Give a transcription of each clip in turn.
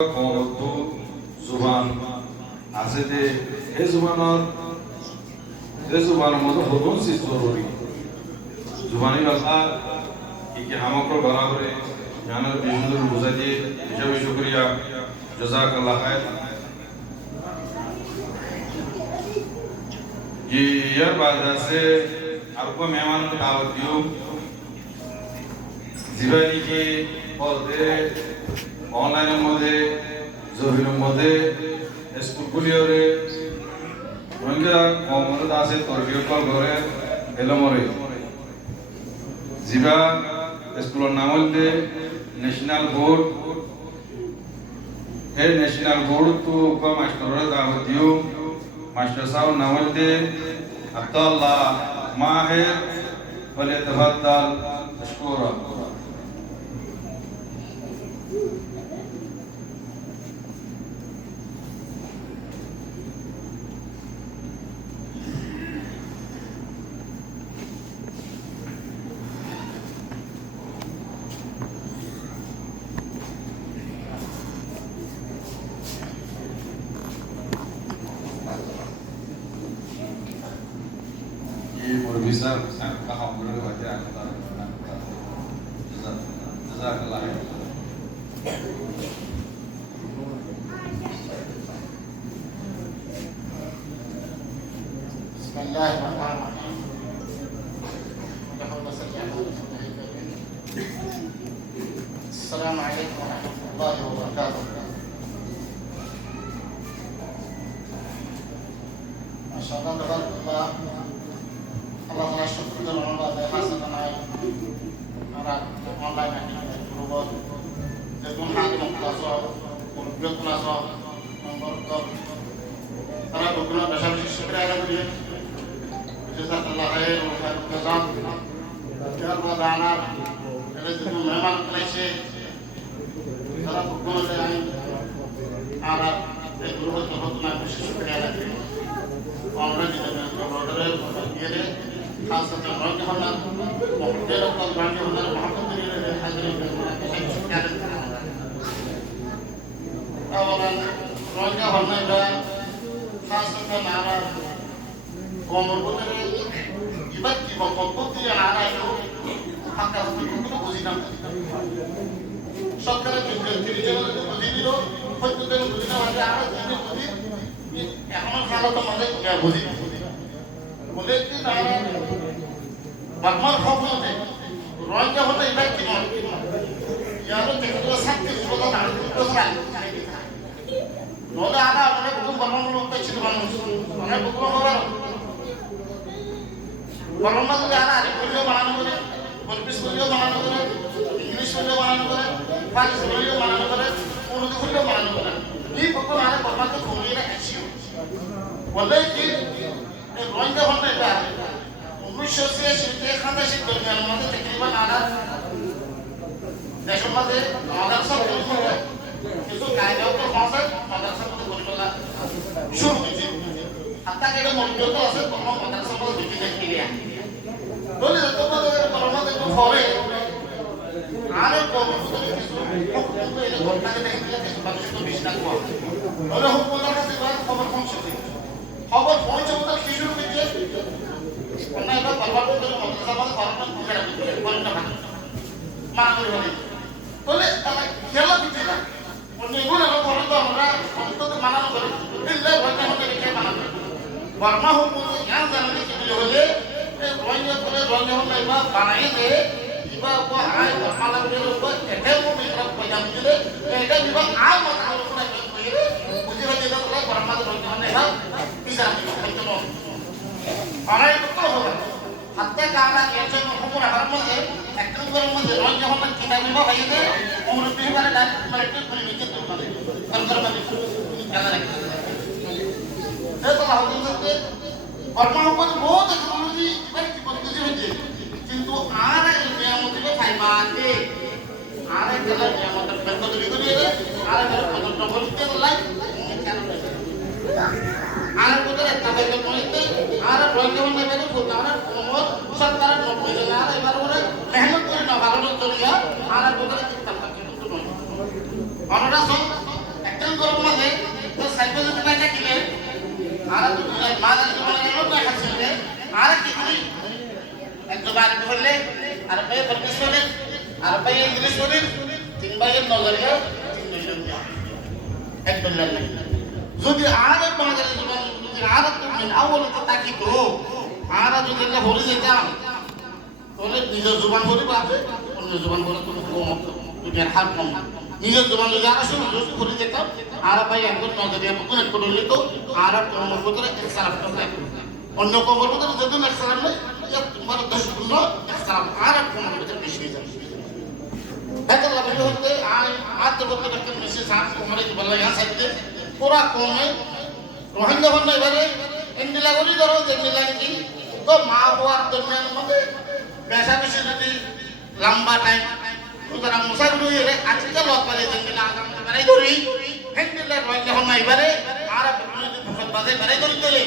কমতো জুবান আছে যে এই জুবানের মধ্যে হতুন সি জরুরি জুবানি ভাষা কি হামক বরাবরে জানার বিভিন্ন বুঝা দিয়ে হিসাবে শুকরিয়া জাযাকাল্লাহ খায়ের ये यार बाद से आपको मेहमान को दावत दियो जीवानी के पौधे ऑनलाइन मधे जरूरी मधे स्कूल कुलियोरे उनका कॉमन दासे तोड़ियों कॉल करे हेलो मोरे जीवा स्कूल नामल दे नेशनल बोर्ड है नेशनल बोर्ड तो का मास्टर दावत दियो मास्टर साहब नामल दे अब्दुल्ला माहिर फलियतफद्दल मशकूरा bisa paham benar baca jazakallah Bismillahirrahmanirrahim. Assalamualaikum warahmatullahi wabarakatuh. Masyaallah Allah Taala syukur dan Allah berhasil naik arah online activity global jadun hakim klaso urbiot klaso nomor karena beberapa dasar syukur ada dia jazakallah khair wa khairul jazaa ya Allah dana ada jadun memang klase karena beberapa lain arah global jadun syukur ada dia orang di dalam global dia خاصة الرجل هنا محددة الرجل هنا محددة للحجر أولا الرجل هنا خاصة على قوم البدر يبكي وقبضي على حتى تكون وزينا شكرا تريجنا وزينيرو فتوتنا وزينا وزينا على زين وزين يعمل حالة مالك يا وزين ولكن على برمان حكومته رانجا هنا يبكي ما يارو تكتو سكت شغل على الكسر نودا على أنا بقول برمان لو تشيل برمان أنا بقول هو برمان ده على كله برمان ده بربيس كله برمان ده إنجليز كله برمان ده فارس كله برمان ده أردو كله برمان ده ये बकवास हमारे परमात्मा को खोलने का ऐसी हो बोले कि রোহিঙ্গা হতে পারে 1986 তে খান্দাসিক দরমিয়ান মধ্যে তকরিবান আনা দেশের মধ্যে মাদ্রাসা তৈরি করে কিছু কায়দাও তো ভাষা মাদ্রাসা মধ্যে পরিকল্পনা শুরু হয়েছে হাত্তা কেটে মন্দির তো আছে কোনো মাদ্রাসা মধ্যে দিতে গিয়ে বলে তো তোমাদের পরমাত্মা একটু ফলে আরে কবুতর কিছু কিন্তু এটা ঘটনাকে দেখলে কিছু মানুষ তো বিশ্বাস করে ওরা হুকুমদার কাছে খবর পৌঁছাতে খবর পৌঁছাতে কি শুরু হয়েছে না এটা বলবো তো মাদ্রাসা মানে পারমান করে বলেন না মানবই হলে তাহলে তারা খেলা দিতে না অনেকগুলো বলে তো আমরা অন্তত মানানো করে দিলে ভয় হতে রেখে মানানো বর্মা হুকুম জ্ঞান জানালে কি হলে এই রোহিঙ্গা করে রোহিঙ্গা হলে বা বানাই দে কিবা কো আয় বর্মালা করে উপর এটা মো মিত্র পয়সা দিলে এটা দিবা আ মত আলোচনা করে বুঝি হতে তো বর্মা রোহিঙ্গা হলে না বিচার করতে না আরে কত হবে হাতে কানা এসে হুকুম হারমে একদম করে মধ্যে রোহিঙ্গা হলে কিতাব নিবা ভাইতে ওমর বিহারে ডাইরেক্ট মার্কেট করে নিতে তো পারে সরকার মানে জানা রাখতে এটা হচ্ছে বর্মা হুকুম বহুত টেকনোলজি মানে কি বলতে হচ্ছে কিন্তু আর এই নিয়মগুলো ফাইবাতে আর এই নিয়মটা বের করে দিয়ে আর এই পদ্ধতি বলতে লাগে কেন আর কোথায় তাদের মধ্যে আর রোহিঙ্গা মানে ফুল আর কোমর সরকার প্রয়োজন আর এবার ওরা মেহনত করে না ভালো করিয়া আর কোথায় চিন্তা করতে অনরা সব মাদার জীবনে এমন না খাচ্ছে আর কি করি একজন বাড়ি হলে আর ভাই ফরমাইশ করেন আর ভাই ইংলিশ করেন তিন ভাইয়ের নজরিয়া $1 যদি আর মাদার জীবন যদি আর তুমি আউলে তো তাকি তো আর যদি না ভরে যেতাম তাহলে নিজের জবান ভরে পাবে অন্য জবান ভরে কোনো দুনিয়ার হার কম নিজের জবান যদি আর শুরু ভরে যেতাম আর ভাই একজন নজরিয়া কোন করলে তো আর কমর ভিতরে এক সালাম করে অন্য কমর ভিতরে যদি এক সালাম নেই তোমার 10 গুণ এক সালাম আর কমর ভিতরে বেশি হয়ে যাবে বেতন লাভ হতে আর তো বলতে একটা মেসেজ সাথ কমরে কি বলা ইয়া সাইতে পুরা কমে রোহিঙ্গা বন্ধ এবারে ইন্ডিলা গরি ধরো যে মিলা কি তো মা হওয়ার দরমিয়ান মধ্যে বেশা বেশি যদি লম্বা টাইম সুতরাং মুসাফির হয়ে আজকে লক করে যে মিলা আগাম বাড়াই ধরি ইন্ডিলা রোহিঙ্গা হন এবারে আর যদি ফসল বাজে বাড়াই ধরি দিলে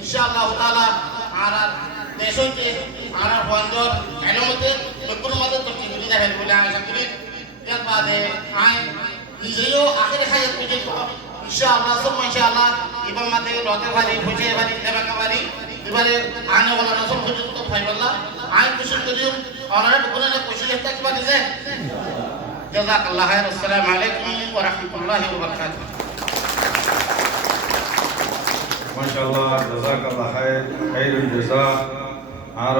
ইনশাআল্লাহ তাআলা আর দেশকে আর বন্দর এলমতে কোনো মতে তো ঠিক হয়ে যাবে বলে আশা করি এর বাদে আই নিজেও আখের হায়াত পেতে ইনশাআল্লাহ সব ইনশাআল্লাহ ইমাম মাতে রতে বাড়ি খুঁজে বাড়ি দেবাকা বাড়ি এবারে আনে ওলা নসল পর্যন্ত ফাইবাল্লাহ আই কুশল করিও অনারে বকুনে কুশল একটা কি বাড়ি যায় জাযাকাল্লাহ খাইর আসসালামু আলাইকুম ওয়া রাহমাতুল্লাহি ওয়া বারাকাতুহু মাশাআল্লাহ জাযাকাল্লাহ খাইরুল জাযা আর